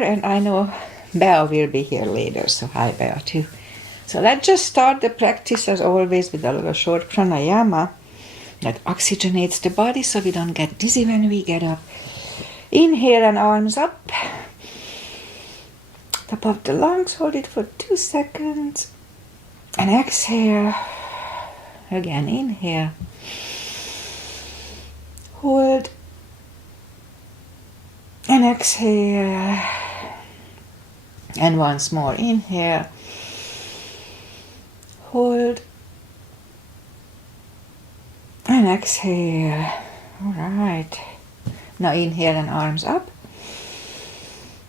here, and I know Belle will be here later, so hi Belle too. So let's just start the practice as always with a little short pranayama that oxygenates the body so we don't get dizzy when we get up. Inhale and arms up. Top of the lungs, hold it for 2 seconds. And exhale. Again, inhale. Hold. And exhale. And once more, inhale. Hold. And exhale. All right. Now inhale and arms up.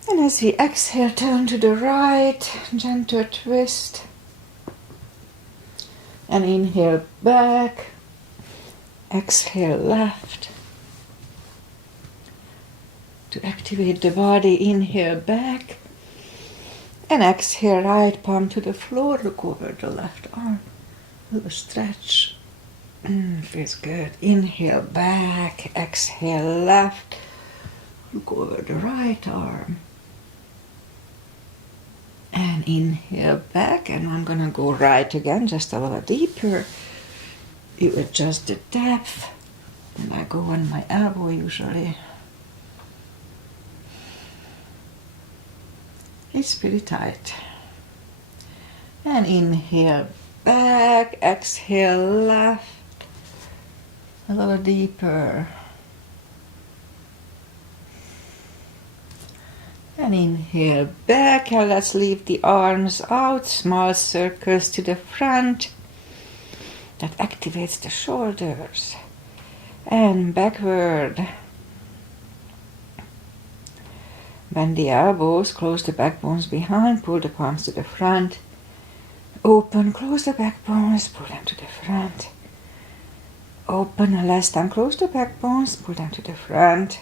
And as we exhale, turn to the right, gentle twist. And inhale back. Exhale left. To activate the body, inhale back. And exhale right palm to the floor. Look over the left arm. A little stretch. Feels good. Inhale back. Exhale left. Look over the right arm. And inhale back. And I'm going to go right again, just a little deeper. You adjust the depth. And I go on my elbow usually. It's pretty tight. And inhale back. Exhale left. A little deeper. And inhale back, and let's leave the arms out, small circles to the front. That activates the shoulders. And backward. Bend the elbows, close the backbones behind, pull the palms to the front. Open, close the backbones, pull them to the front. Open, and last time close the backbones, pull them to the front.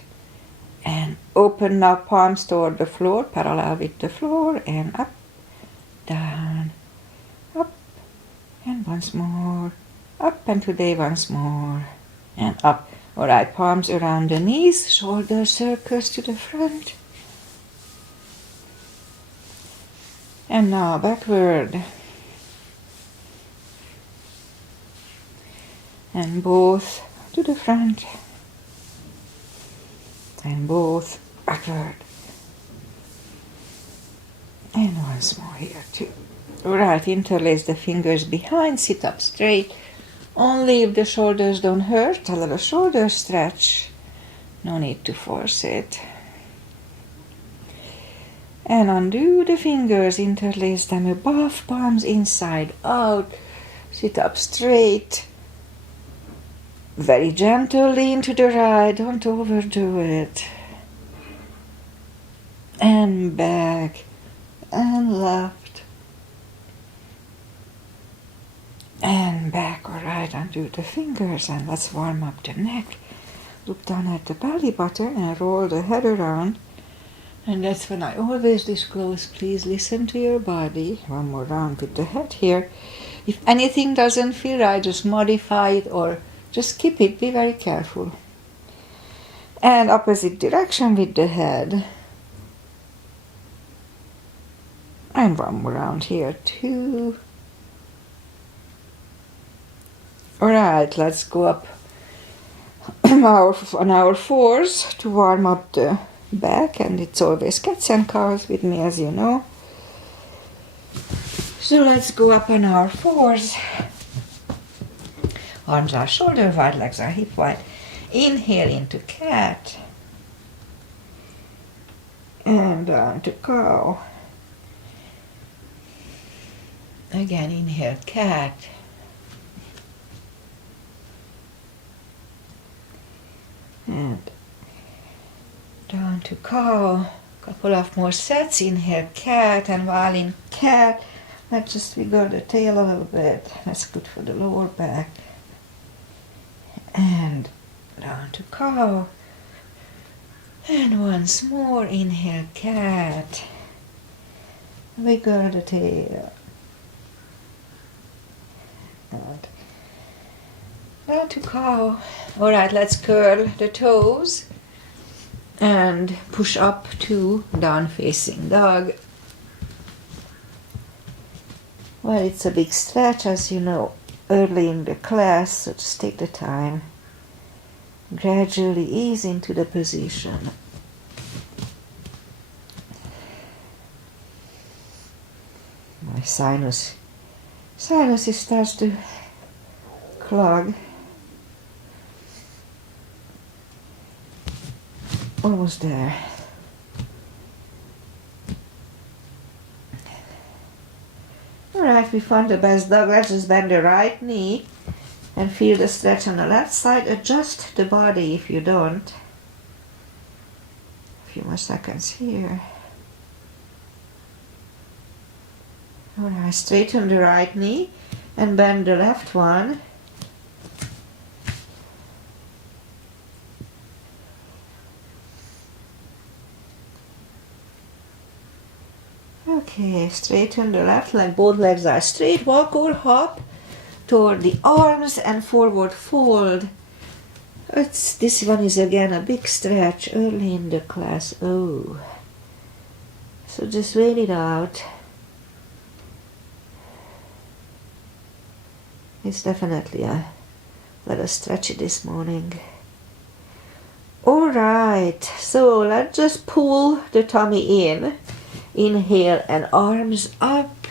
And open now, palms toward the floor, parallel with the floor, and up, down, up, and once more, up, and today once more, and up. Alright, palms around the knees, shoulder circles to the front. And now backward. And both to the front. And both backward. And once more here too. Alright, interlace the fingers behind, sit up straight. Only if the shoulders don't hurt, a little shoulder stretch. No need to force it. And undo the fingers, interlace them above, palms inside out. Sit up straight. Very gentle, lean to the right, don't overdo it. And back, and left. And back, alright, undo the fingers, and let's warm up the neck. Look down at the belly button and roll the head around. And that's when I always disclose, please listen to your body. One more round with the head here. If anything doesn't feel right, just modify it or just keep it, be very careful. And opposite direction with the head. And one more round here too. Alright, let's go up on our fours to warm up the back. And it's always cats and cows with me, as you know. So let's go up on our fours. Arms are shoulder wide, legs are hip wide. Inhale into cat. And down to cow. Again, inhale cat. And down to cow. Couple of more sets. Inhale cat, and while in cat, let's just wiggle the tail a little bit. That's good for the lower back. And down to cow. And once more, inhale cat. Wiggle the tail. And down to cow. Alright, let's curl the toes. And push up to down facing dog. Well, it's a big stretch, as you know, early in the class, so just take the time. Gradually ease into the position. My sinus starts to clog. Almost there. Alright, we found the best dog. Let's just bend the right knee and feel the stretch on the left side. Adjust the body if you don't. A few more seconds here. Alright, straighten the right knee and bend the left one. Okay, straighten the left leg, both legs are straight. Walk or hop toward the arms and forward fold. This one is again a big stretch early in the class. Oh, so just wait it out. It's definitely a little stretchy this morning. Alright, so let's just pull the tummy in. Inhale and arms up.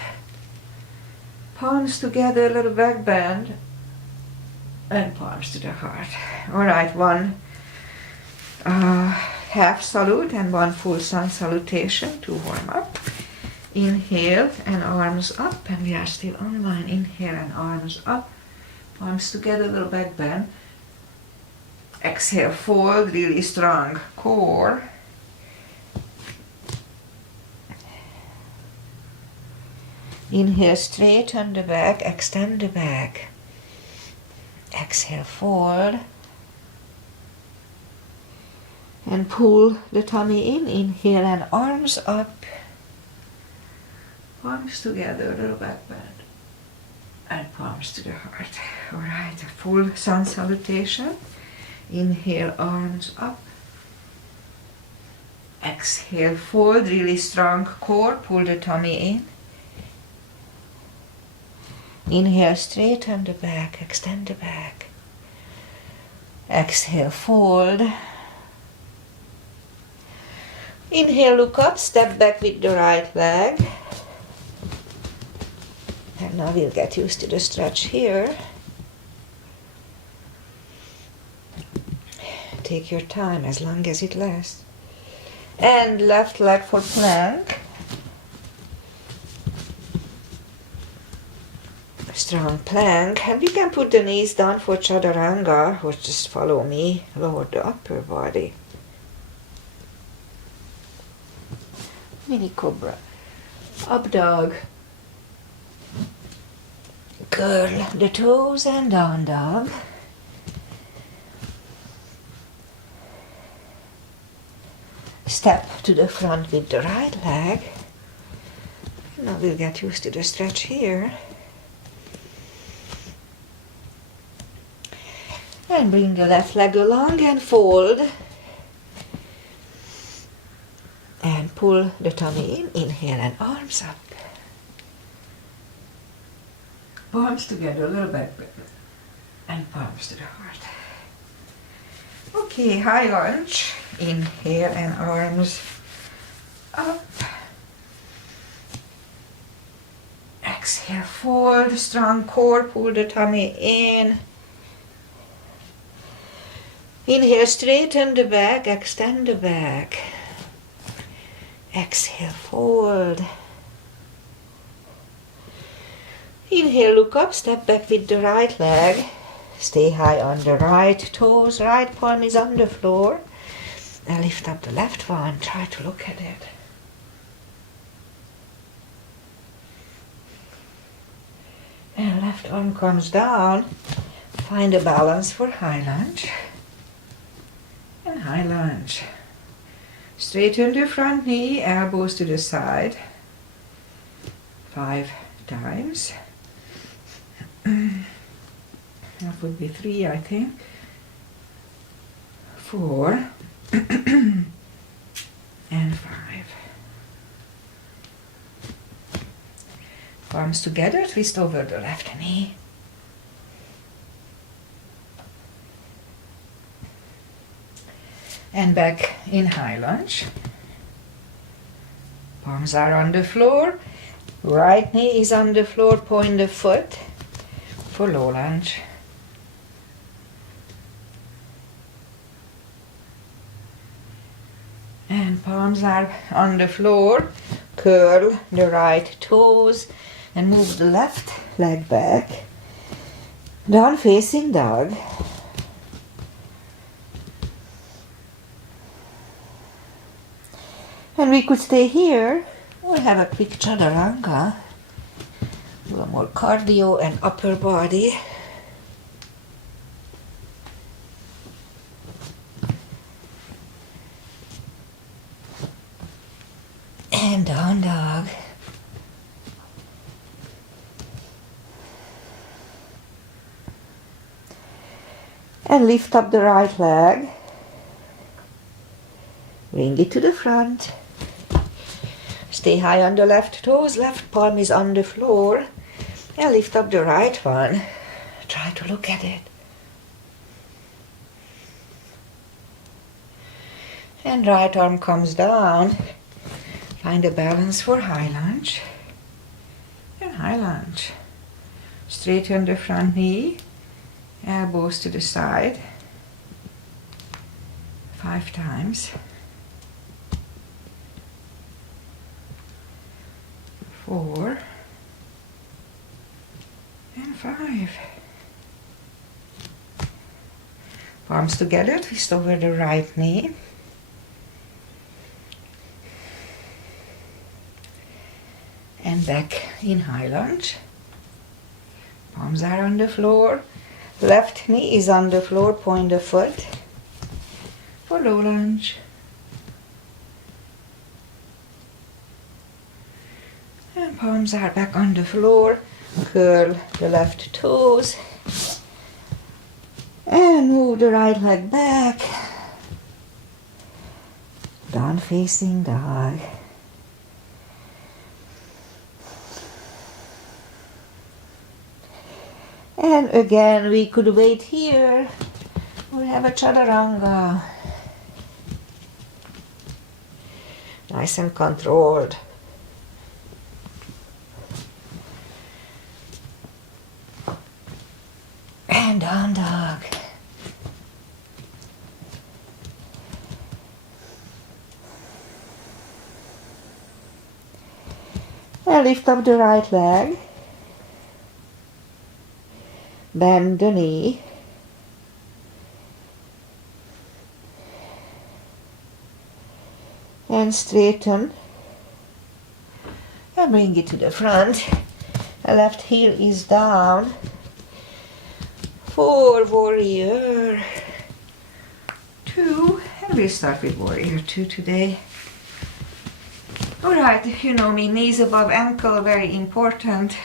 Palms together, a little back bend. And palms to the heart. Alright, one half salute and one full sun salutation to warm up. Inhale and arms up, and we are still on line. Inhale and arms up. Palms together, little back bend. Exhale, fold, really strong core. Inhale, straighten the back, extend the back. Exhale, fold. And pull the tummy in. Inhale and arms up. Palms together, little back bend. And palms to the heart. Alright, a full sun salutation. Inhale, arms up. Exhale, fold, really strong core. Pull the tummy in. Inhale, straighten the back, extend the back. Exhale, fold. Inhale, look up, step back with the right leg. And now we'll get used to the stretch here. Take your time as long as it lasts. And left leg for plank. Strong plank, and you can put the knees down for chaturanga or just follow me. Lower the upper body. Mini cobra. Up dog. Curl the toes and down dog. Step to the front with the right leg. Now we'll get used to the stretch here. And bring the left leg along and fold. And pull the tummy in. Inhale and arms up. Palms together, a little back bend. And palms to the heart. Okay, high lunge. Inhale and arms up. Exhale, fold, strong core, pull the tummy in. Inhale, straighten the back, extend the back. Exhale, fold. Inhale, look up, step back with the right leg. Stay high on the right toes, right palm is on the floor. And lift up the left one, try to look at it. And left arm comes down. Find a balance for high lunge. And high lunge. Straighten the front knee, elbows to the side. 5 times. That would be 3, I think. 4. and 5. Palms together, twist over the left knee. And back in high lunge. Palms are on the floor. Right knee is on the floor, point the foot for low lunge. And palms are on the floor. Curl the right toes and move the left leg back. Down facing dog. And we could stay here or have a quick chaturanga. A little more cardio and upper body. And down dog. And lift up the right leg. Bring it to the front. Stay high on the left toes, left palm is on the floor. And lift up the right one. Try to look at it. And right arm comes down. Find a balance for high lunge. And high lunge. Straighten the front knee. Elbows to the side. 5 times. 4 and 5. Palms together, twist over the right knee. And back in high lunge. Palms are on the floor. Left knee is on the floor, point the foot for low lunge. And palms are back on the floor. Curl the left toes. And move the right leg back. Down facing dog. And again, we could wait here or have a chaturanga. Nice and controlled. And down dog. And lift up the right leg. Bend the knee. And straighten. And bring it to the front. The left heel is down. For warrior 2. And we'll start with warrior 2 today. Alright, you know me, knees above ankle, very important.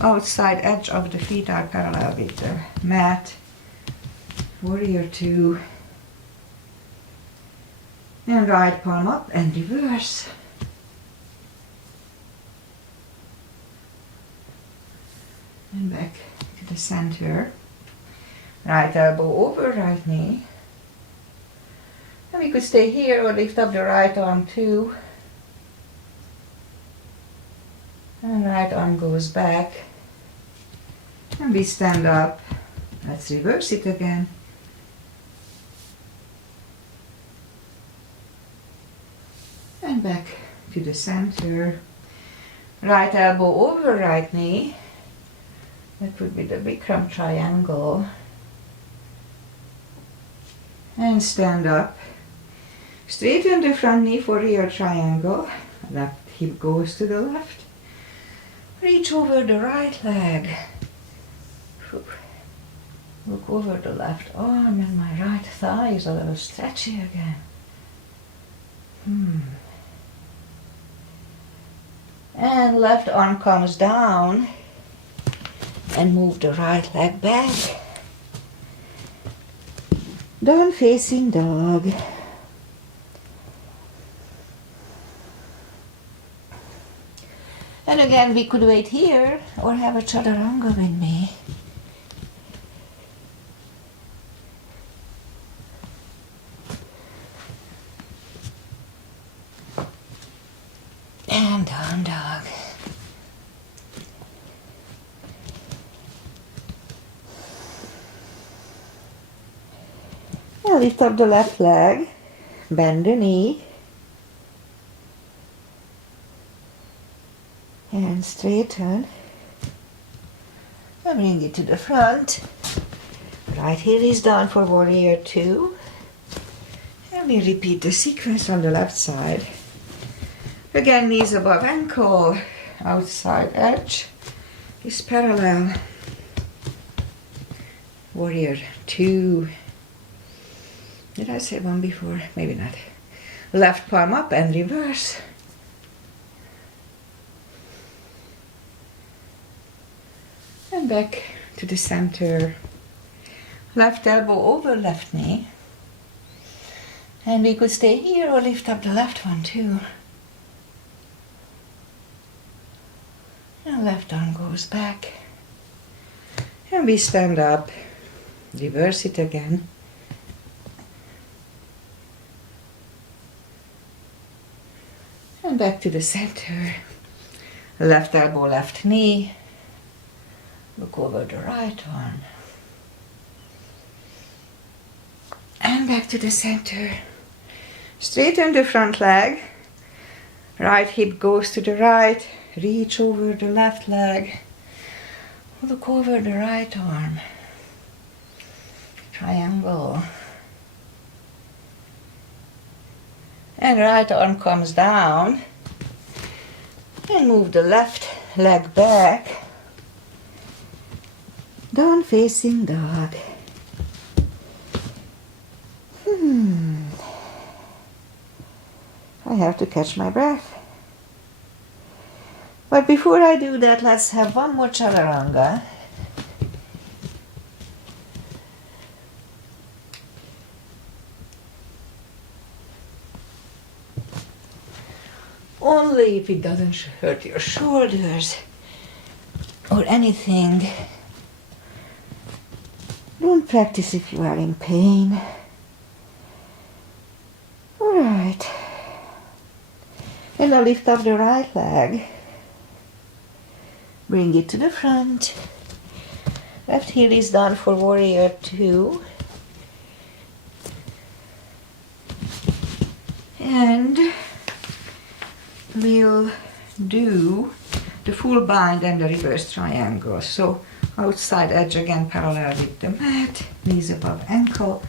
Outside edge of the feet are parallel with the mat. Warrior 2. And right palm up and reverse. And back to the center. Right elbow over right knee. And we could stay here or lift up the right arm too. And right arm goes back. And we stand up. Let's reverse it again. And back to the center. Right elbow over right knee. That would be the Bikram triangle. And stand up. Straighten the front knee for your triangle. Left hip goes to the left. Reach over the right leg. Look over the left arm and my right thigh is a little stretchy again. And left arm comes down and move the right leg back. Down facing dog. And again, we could wait here or have a chaturanga with me. And down dog. Now lift up the left leg, bend the knee, and straighten. And bring it to the front. Right heel is down for warrior 2. And we repeat the sequence on the left side. Again, knees above ankle, outside edge is parallel. Warrior 2. Did I say one before? Maybe not. Left palm up and reverse. And back to the center. Left elbow over left knee. And we could stay here or lift up the left one too. And left arm goes back. And we stand up. Reverse it again. And back to the center. Left elbow, left knee. Look over the right arm. And back to the center. Straighten the front leg. Right hip goes to the right. Reach over the left leg. Look over the right arm. Triangle. And right arm comes down. And move the left leg back. Down facing dog. I have to catch my breath. But before I do that, let's have one more chaturanga. Only if it doesn't hurt your shoulders or anything. Don't practice if you are in pain. Alright. And now lift up the right leg. Bring it to the front. Left heel is down for warrior 2. And we'll do the full bind and the reverse triangle. So outside edge again parallel with the mat, knees above ankle.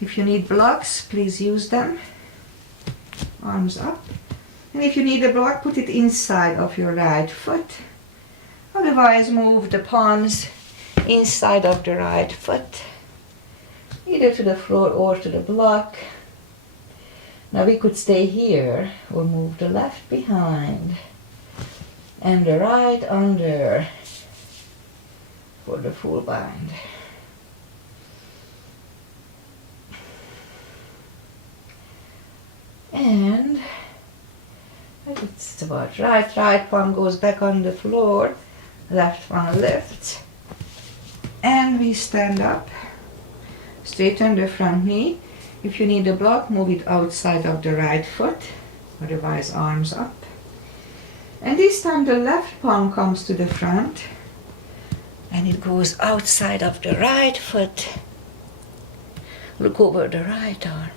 If you need blocks, please use them. Arms up. And if you need a block, put it inside of your right foot. Otherwise, move the palms inside of the right foot, either to the floor or to the block. Now we could stay here or move the left behind and the right under for the full bind. And it's about right. Right palm goes back on the floor, left one lifts. And we stand up, straighten the front knee. If you need a block, move it outside of the right foot, otherwise arms up. And this time the left palm comes to the front and it goes outside of the right foot. Look over the right arm.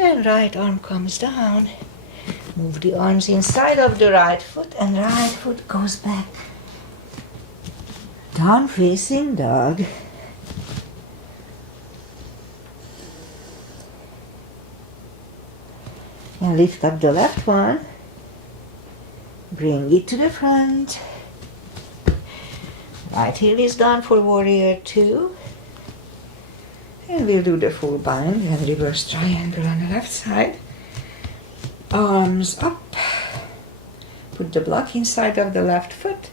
And right arm comes down. Move the arms inside of the right foot and right foot goes back. Down facing dog. And lift up the left one. Bring it to the front. Right heel is down for warrior 2. And we'll do the full bind and reverse triangle on the left side. Arms up. Put the block inside of the left foot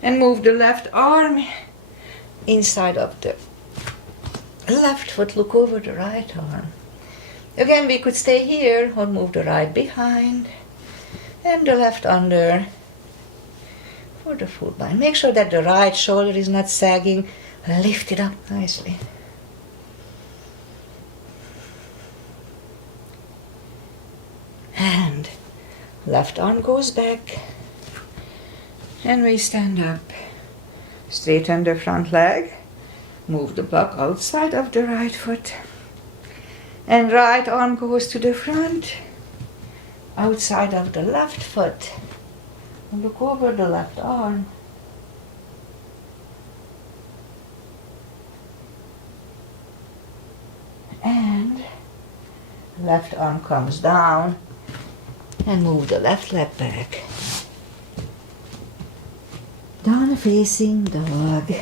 and move the left arm inside of the left foot. Look over the right arm. Again, we could stay here or move the right behind and the left under for the full bind. Make sure that the right shoulder is not sagging. Lift it up nicely. And left arm goes back. And we stand up. Straighten the front leg. Move the block outside of the right foot. And right arm goes to the front. Outside of the left foot. And look over the left arm. And left arm comes down. And move the left leg back. Down facing dog.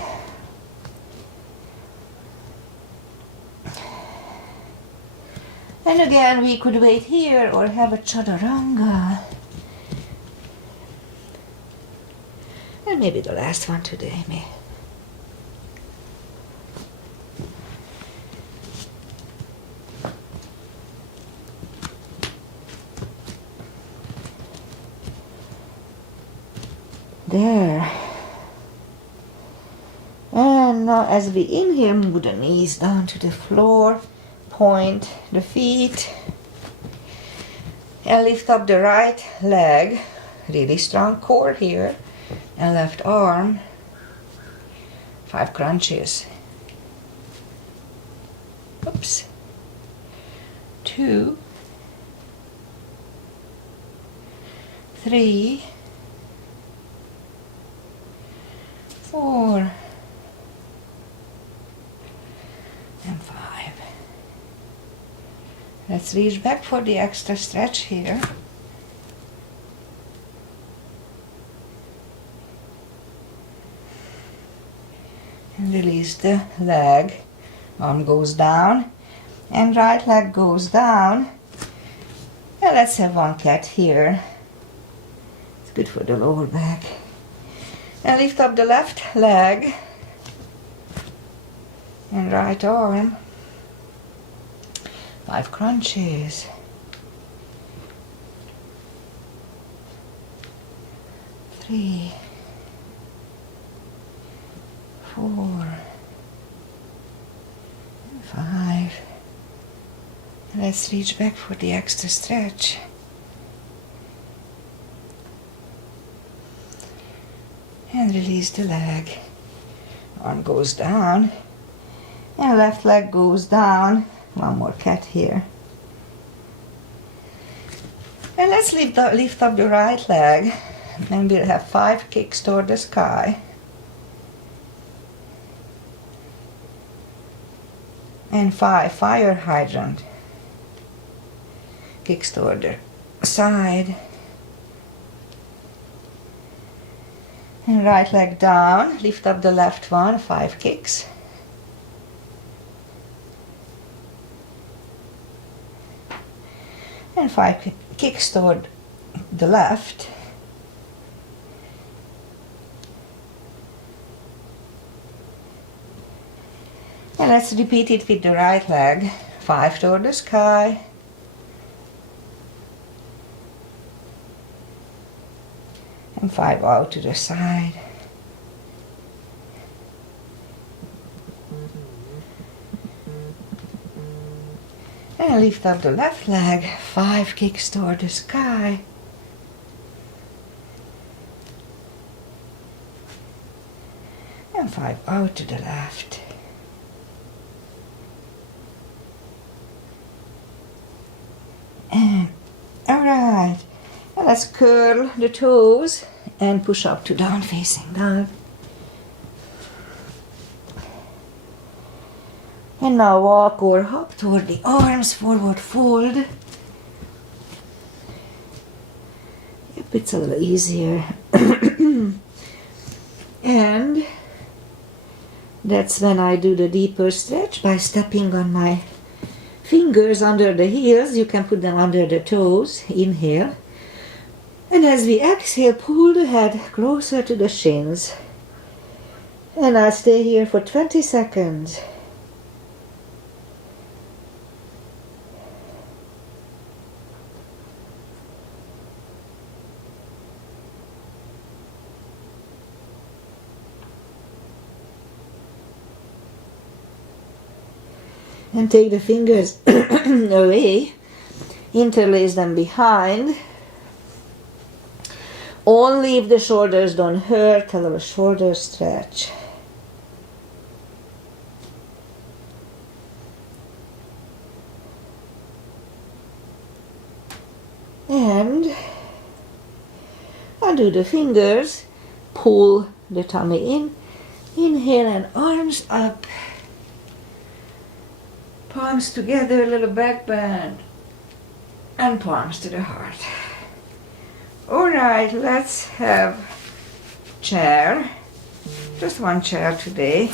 And again, we could wait here or have a chaturanga. And maybe the last one today. There. And now as we inhale, move the knees down to the floor. Point the feet. And lift up the right leg. Really strong core here. And left arm. 5 crunches. Oops. 2. 3. 4. And 5. Let's reach back for the extra stretch here. And release the leg. Arm goes down. And right leg goes down. And let's have one cat here. It's good for the lower back. And lift up the left leg. And right arm. 5 crunches. 3. 4. 5. Let's reach back for the extra stretch. And release the leg. Arm goes down. And left leg goes down. One more cat here. And let's lift up the right leg. And we'll have 5 kicks toward the sky. And 5 fire hydrant. Kicks toward the side. And right leg down. Lift up the left one. 5 kicks. And 5 kicks toward the left. And let's repeat it with the right leg. 5 toward the sky. And 5 out to the side. And lift up the left leg, 5 kicks toward the sky. And 5 out to the left. And alright, and let's curl the toes and push up to down facing dog. And now walk or hop toward the arms, forward fold. Yep, it's a little easier. And that's when I do the deeper stretch by stepping on my fingers under the heels. You can put them under the toes. Inhale. And as we exhale, pull the head closer to the shins. And I'll stay here for 20 seconds. And take the fingers away, interlace them behind. Only if the shoulders don't hurt, a little shoulder stretch. And undo the fingers, pull the tummy in, inhale and arms up, palms together, little back bend, and palms to the heart. Alright, let's have chair, just one chair today,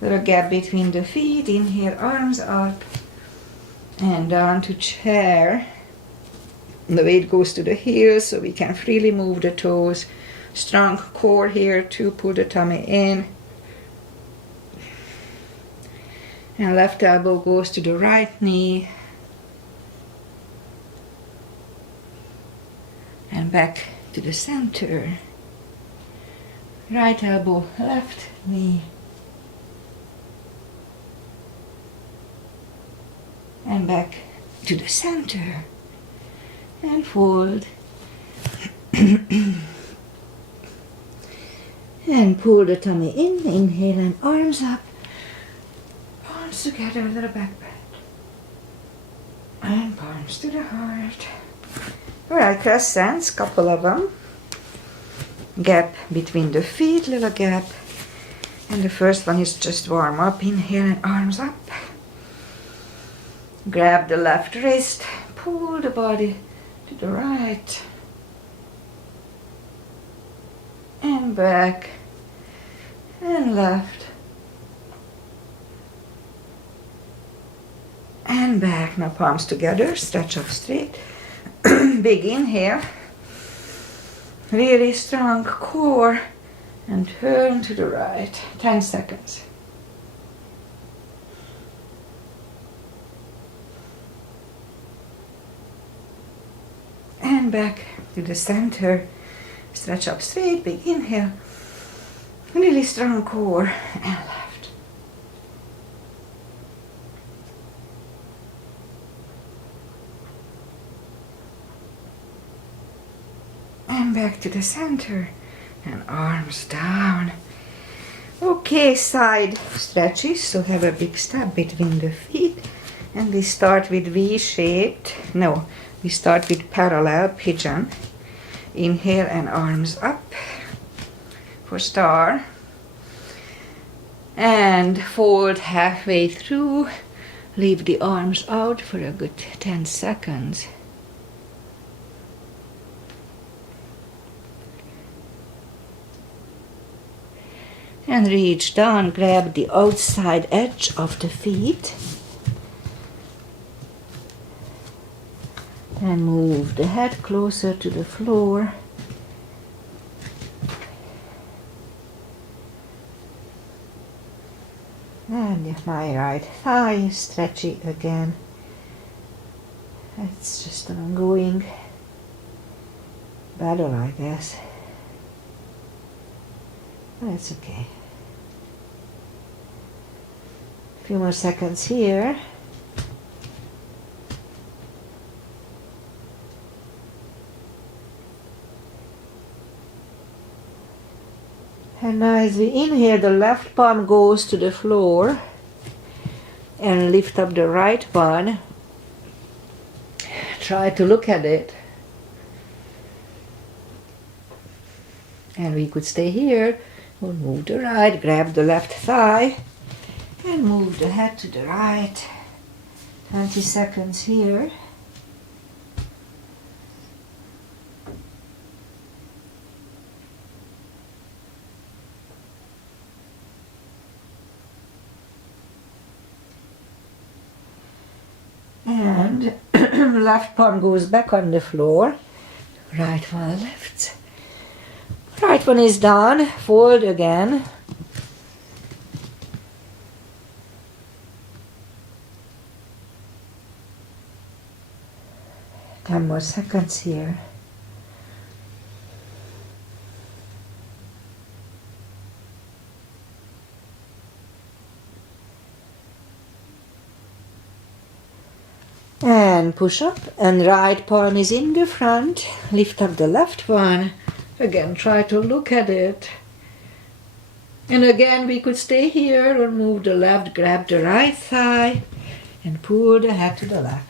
little gap between the feet, inhale, arms up, and down to chair. The weight goes to the heels so we can freely move the toes. Strong core here to pull the tummy in. And left elbow goes to the right knee. And back to the center. Right elbow, left knee. And back to the center. And fold. And pull the tummy in, inhale and arms up. Palms together, a little back bend. And palms to the heart. Alright, crescents, couple of them. Gap between the feet, little gap. And the first one is just warm up, inhale and arms up. Grab the left wrist, pull the body to the right and back and left and back. Now palms together, stretch up straight. Big inhale, really strong core, and turn to the right. 10 seconds. And back to the center. Stretch up straight, big inhale. Really strong core, and left. And back to the center. And arms down. Okay, side stretches. So have a big step between the feet. And we start with V-shaped. No. We start with parallel pigeon. Inhale and arms up for star. And fold halfway through. Leave the arms out for a good 10 seconds. And reach down, grab the outside edge of the feet. And move the head closer to the floor. And my right thigh is stretchy again. It's just an ongoing battle, I guess. But it's okay. A few more seconds here. And now as we inhale, the left palm goes to the floor and lift up the right one. Try to look at it. And we could stay here. We'll move the right, grab the left thigh and move the head to the right. 20 seconds here. And left palm goes back on the floor. Right one lifts. Right one is down. Fold again. Ten more seconds here. And push up, and right palm is in the front. Lift up the left one. Again, try to look at it. And again, we could stay here or move the left, grab the right thigh, and pull the head to the left.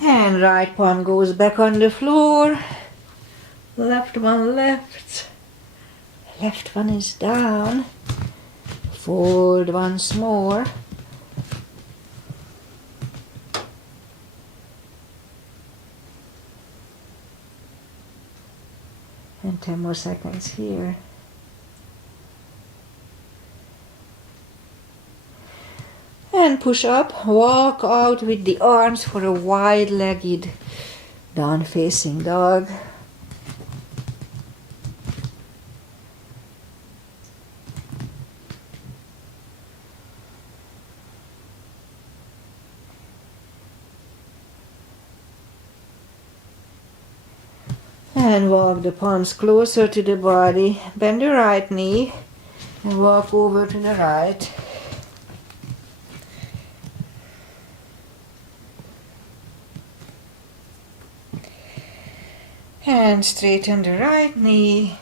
And right palm goes back on the floor. Left one left. Left one is down. Fold once more. And 10 more seconds here. And push up, walk out with the arms for a wide-legged down-facing dog. And walk the palms closer to the body. Bend the right knee and walk over to the right. And straighten the right knee,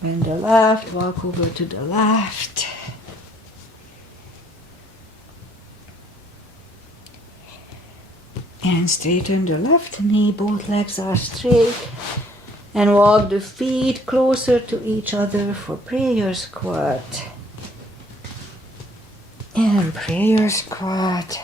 bend the left, walk over to the left. And straighten the left knee, both legs are straight. And walk the feet closer to each other for prayer squat. And prayer squat.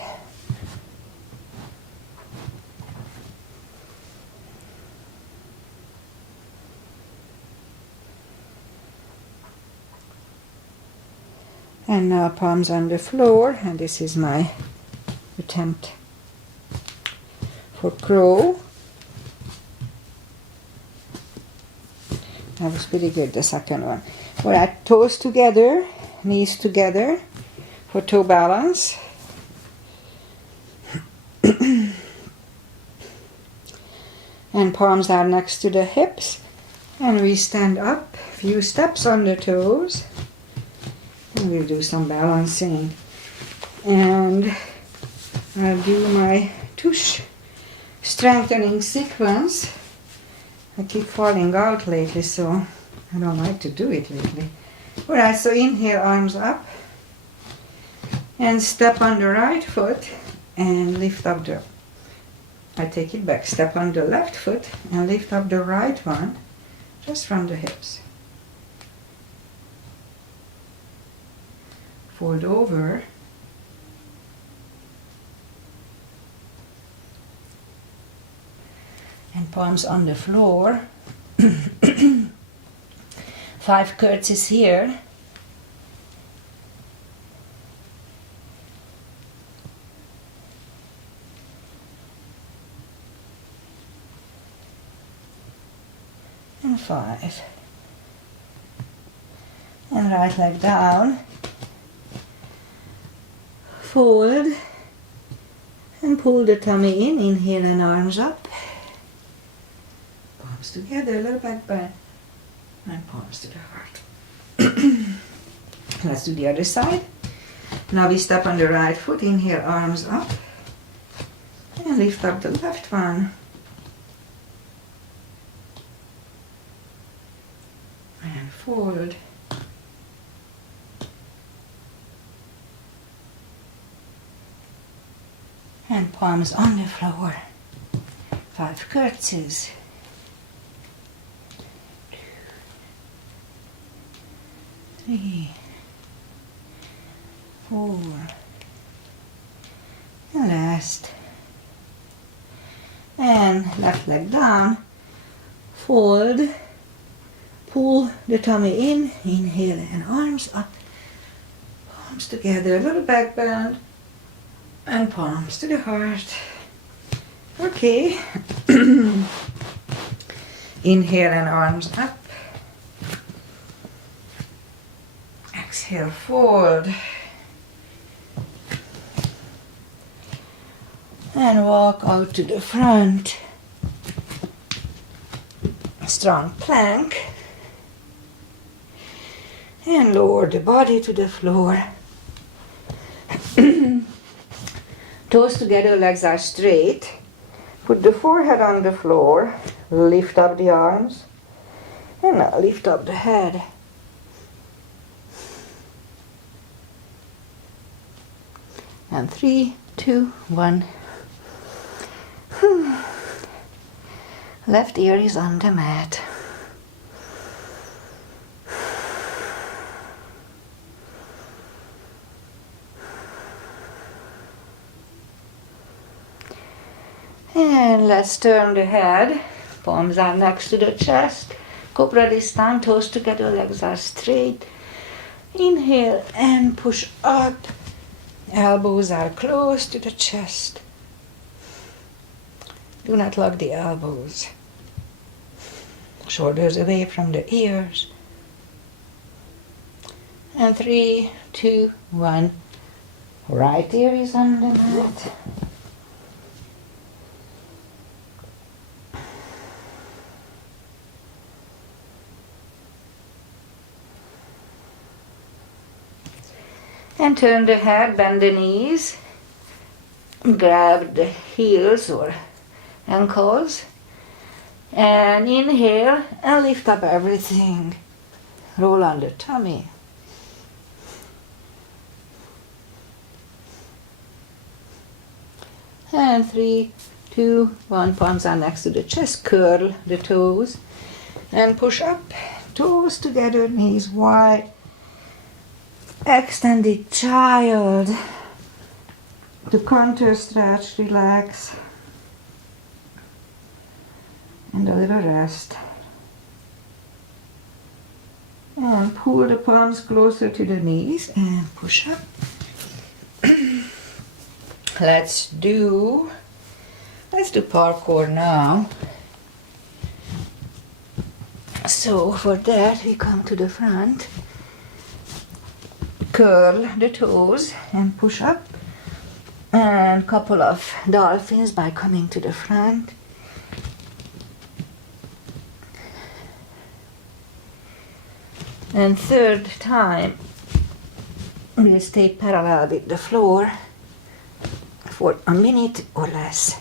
And now palms on the floor, and this is my attempt for crow. That was pretty good, the second one. Alright, toes together, knees together for toe balance. And palms are next to the hips. And we stand up, few steps on the toes. And we'll do some balancing. And I'll do my tush strengthening sequence. I keep falling out lately, so I don't like to do it lately. Alright, so inhale, arms up. And step on the right foot and lift up the... I take it back. Step on the left foot and lift up the right one just from the hips. Fold over. And palms on the floor. 5 curtsies here. And 5. And right leg down. Fold. And pull the tummy in. Inhale and arms up. Palms together, a little back bend. And palms to the heart. Let's do the other side. Now we step on the right foot. Inhale, arms up. And lift up the left one. And fold. And palms on the floor. 5 curtsies. 3, 4, and last. And left leg down. Fold. Pull the tummy in. Inhale and arms up. Palms together, a little back bend. And palms to the heart. Okay. Inhale and arms up. Exhale, fold. And walk out to the front. strong plank. And lower the body to the floor. Toes together, legs are straight. Put the forehead on the floor. Lift up the arms. And now lift up the head. And 3, 2, 1. Left ear is on the mat. And let's turn the head. Palms are next to the chest. Cobra this time, toes together, legs are straight. Inhale and push up. Elbows are close to the chest. Do not lock the elbows. Shoulders away from the ears. And 3, 2, 1. Right ear is on the mat. And turn the head, bend the knees, grab the heels or ankles, and inhale and lift up everything. Roll on the tummy. And 3, 2, 1, palms are next to the chest, curl the toes, and push up, toes together, knees wide. Extended child. To counter stretch, relax. And a little rest. And pull the palms closer to the knees and push up. Let's do parkour now. So for that we come to the front. Curl the toes and push up, and couple of dolphins by coming to the front. And third time we'll stay parallel with the floor for a minute or less.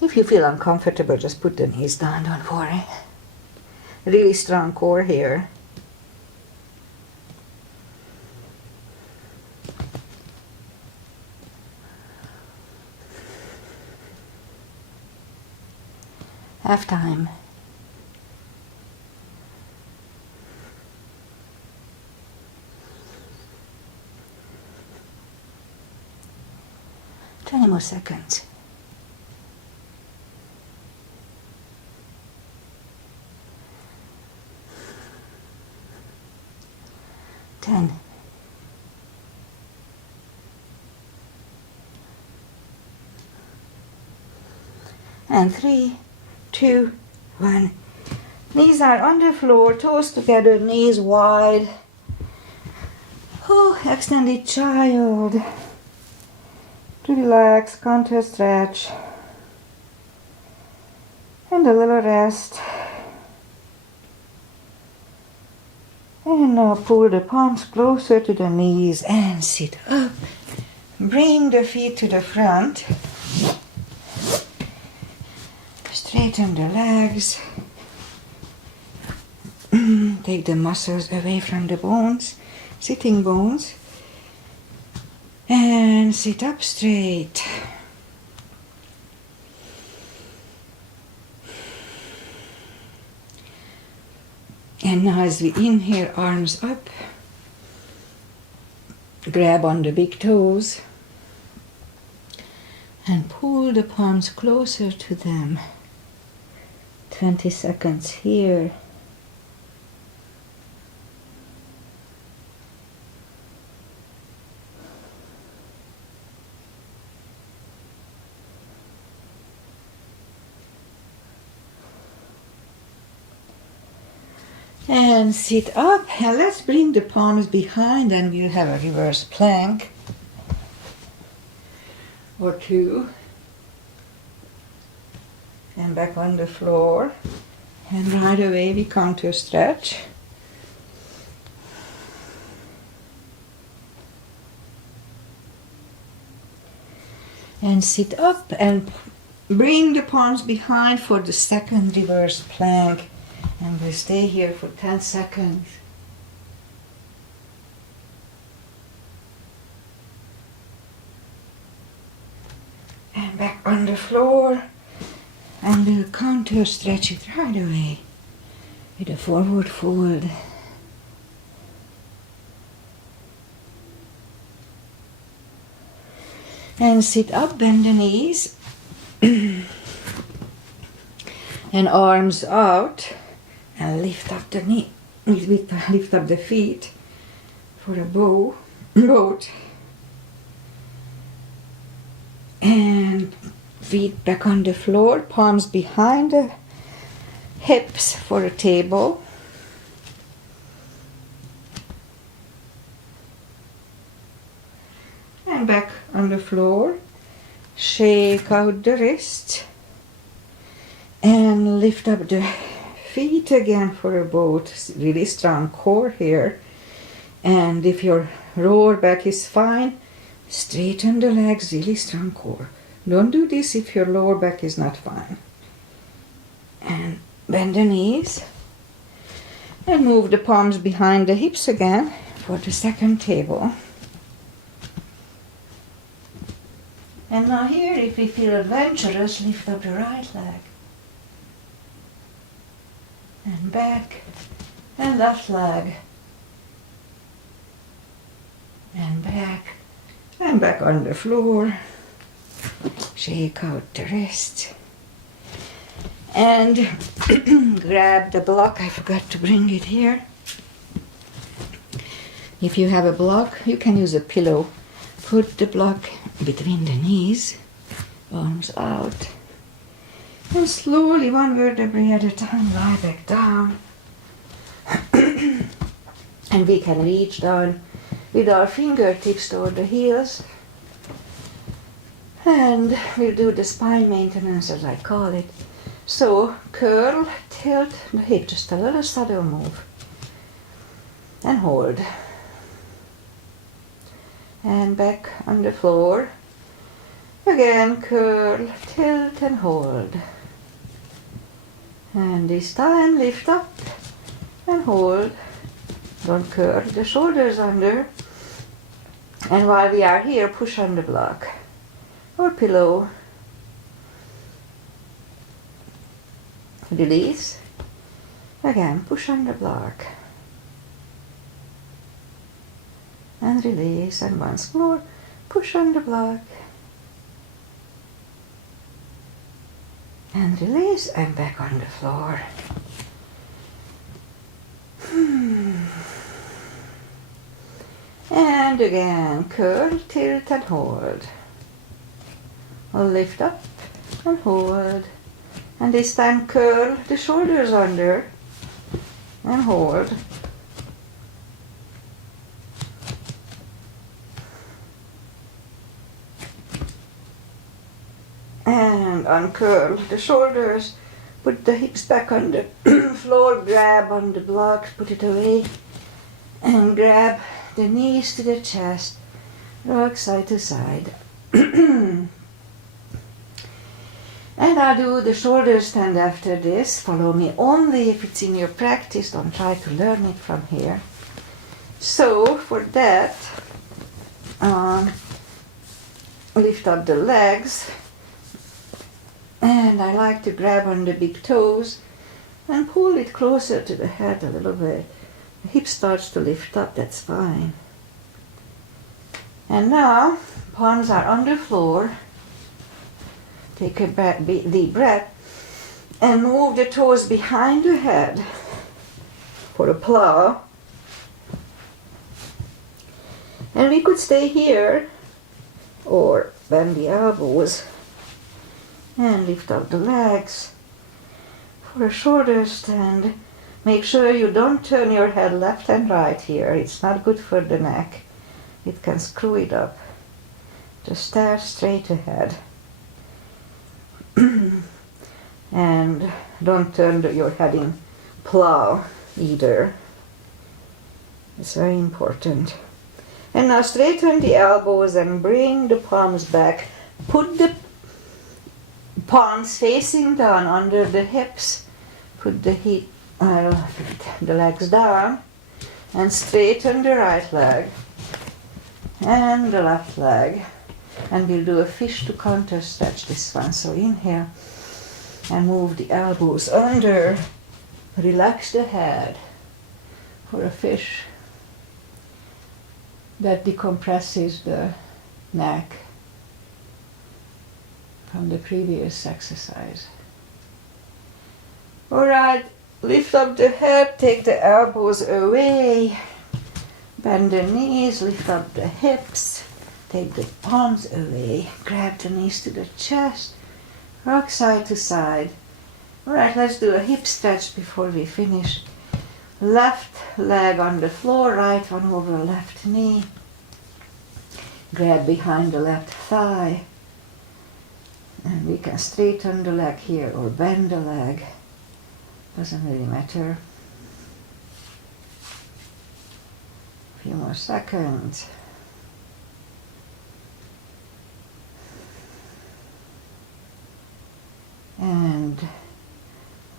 If you feel uncomfortable, just put the knees down, don't worry. Really strong core here. Half time. Twenty more seconds. 10. And 3, 2, 1. Knees are on the floor, toes together, knees wide. Oh, extended child. Relax, counter stretch. And a little rest. And now pull the palms closer to the knees and sit up. Bring the feet to the front. Straighten the legs. Take the muscles away from the bones, sitting bones. And sit up straight. And now as we inhale, arms up, grab on the big toes and pull the palms closer to them. 20 seconds here. And sit up, and let's bring the palms behind and we'll have a reverse plank. or two. And back on the floor. And right away we come to a stretch. And sit up and bring the palms behind for the second reverse plank. And we'll stay here for 10 seconds. And back on the floor. And we'll counter stretch it right away with a forward fold. And sit up, bend the knees. And arms out. And lift up the knee. Lift up the feet for a boat. And feet back on the floor, palms behind the hips for a table. And back on the floor, shake out the wrists and lift up the feet again for a boat. Really strong core here. And if your lower back is fine, straighten the legs, really strong core. Don't do this if your lower back is not fine. And bend the knees. And move the palms behind the hips again for the second table. And now here, if we feel adventurous, lift up the right leg. And back. And left leg. And back. And back on the floor. Shake out the wrist. And grab the block. I forgot to bring it here. If you have a block, you can use a pillow. Put the block between the knees, arms out. And slowly, one vertebrae at a time, lie back down. And we can reach down with our fingertips toward the heels. And we'll do the spine maintenance, as I call it. So, curl, tilt the hip, just a little subtle move. And hold. And back on the floor. Again, curl, tilt and hold. And this time, lift up and hold. Don't curl the shoulders under. And while we are here, push on the block or pillow. Release. Again, push on the block. And release. And once more, push on the block. And release. And back on the floor. And again, curl, tilt and hold. Lift up and hold. And this time curl the shoulders under and hold. And uncurl the shoulders. Put the hips back on the floor, grab on the blocks, put it away. And grab the knees to the chest, rock side to side. And I'll do the shoulder stand after this. Follow me only if it's in your practice. Don't try to learn it from here. So for that, lift up the legs. And I like to grab on the big toes and pull it closer to the head a little bit. The hip starts to lift up, that's fine. And now, palms are on the floor. Take a deep breath and move the toes behind the head for a plow. And we could stay here or bend the elbows and lift up the legs for a shoulder stand. Make sure you don't turn your head left and right here. It's not good for the neck. It can screw it up. Just stare straight ahead. And don't turn your head in plow either. It's very important. And now straighten the elbows and bring the palms back. Put the palms facing down under the hips. Put the legs down and straighten the right leg and the left leg. And we'll do a fish to counter stretch this one. So inhale and move the elbows under. Relax the head for a fish that decompresses the neck from the previous exercise. Alright, lift up the head, take the elbows away, bend the knees, lift up the hips, take the palms away, grab the knees to the chest, rock side to side. Alright, let's do a hip stretch before we finish. Left leg on the floor, right one over left knee. Grab behind the left thigh. And we can straighten the leg here or bend the leg. Doesn't really matter. A few more seconds. And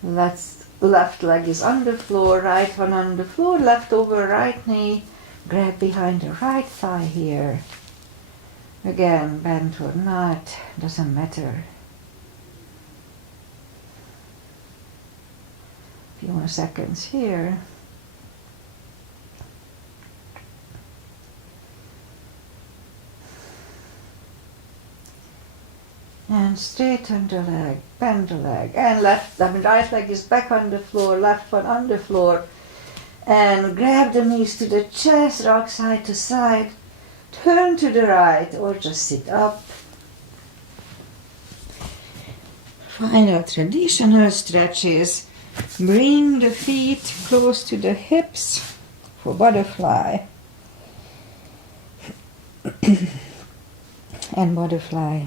left leg is on the floor, right one on the floor, left over right knee. Grab behind the right thigh here. Again, bent or not, doesn't matter. A few more seconds here. And straighten the leg, bend the leg, and right leg is back on the floor, left one on the floor. And grab the knees to the chest, rock side to side. Turn to the right or just sit up. Final traditional stretches. Bring the feet close to the hips for butterfly. And butterfly.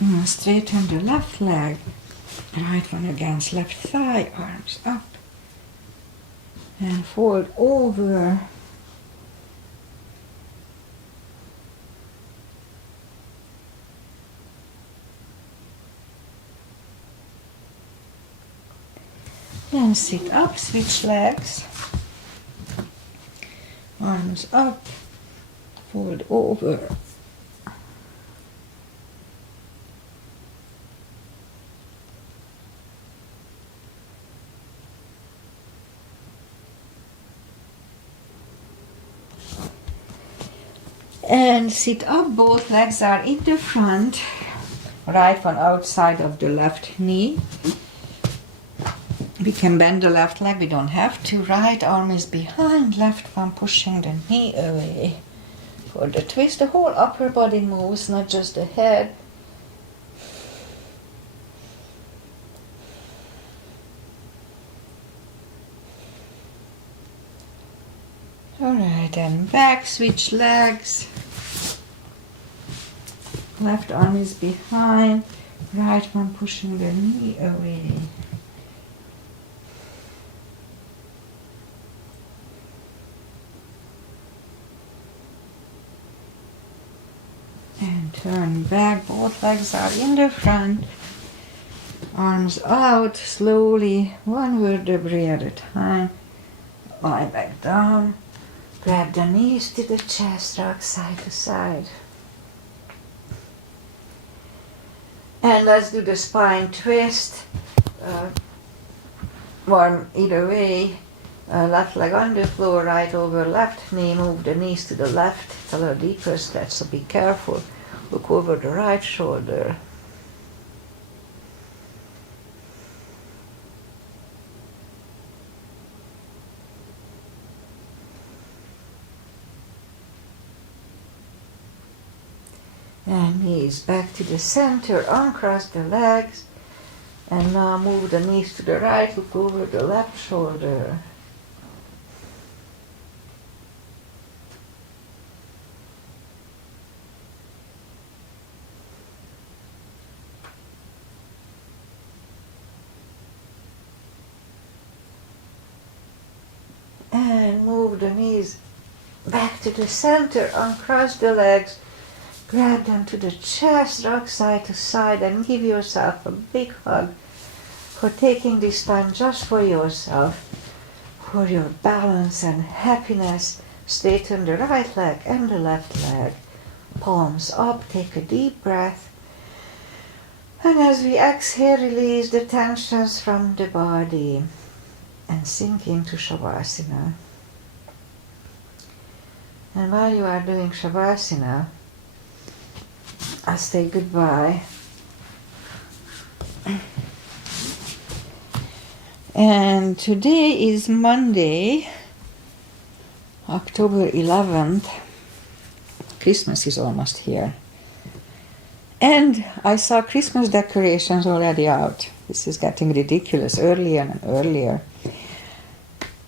Now straighten the left leg. Right one against left thigh, arms up. And fold over. And sit up, switch legs. Arms up, fold over. And sit up, both legs are in the front, right one outside of the left knee. We can bend the left leg, we don't have to. Right arm is behind, left one pushing the knee away. For the twist, the whole upper body moves, not just the head. Alright, and back, switch legs. Left arm is behind, right one pushing the knee away. And turn back, both legs are in the front. Arms out, slowly, one vertebrae at a time. Lie back down. Grab the knees to the chest, rock side to side. And let's do the spine twist. One either way. Left leg on the floor, right over left knee. Move the knees to the left. It's a little deeper stretch, so be careful. Look over the right shoulder. And knees back to the center, uncross the legs, And now move the knees to the right, look over the left shoulder. And move the knees back to the center, uncross the legs, grab them to the chest, rock side to side, and give yourself a big hug for taking this time just for yourself, for your balance and happiness. Straighten the right leg and the left leg. Palms up, take a deep breath. And as we exhale, release the tensions from the body and sink into Shavasana. And while you are doing Shavasana, I'll say goodbye. And today is Monday, October 11th. Christmas is almost here. And I saw Christmas decorations already out. This is getting ridiculous, earlier and earlier.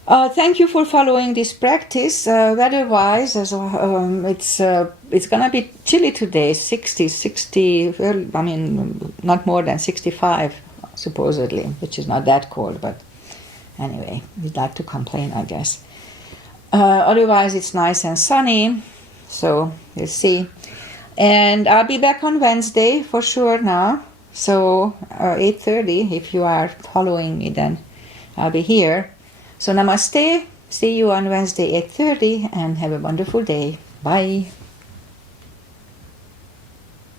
Thank you for following this practice. Weather-wise, it's going to be chilly today, 60, not more than 65, supposedly, which is not that cold, but anyway, we'd like to complain, I guess. Otherwise, it's nice and sunny, so we'll see. And I'll be back on Wednesday for sure now, so 8:30, if you are following me, then I'll be here. So namaste, see you on Wednesday 8:30, and have a wonderful day. Bye.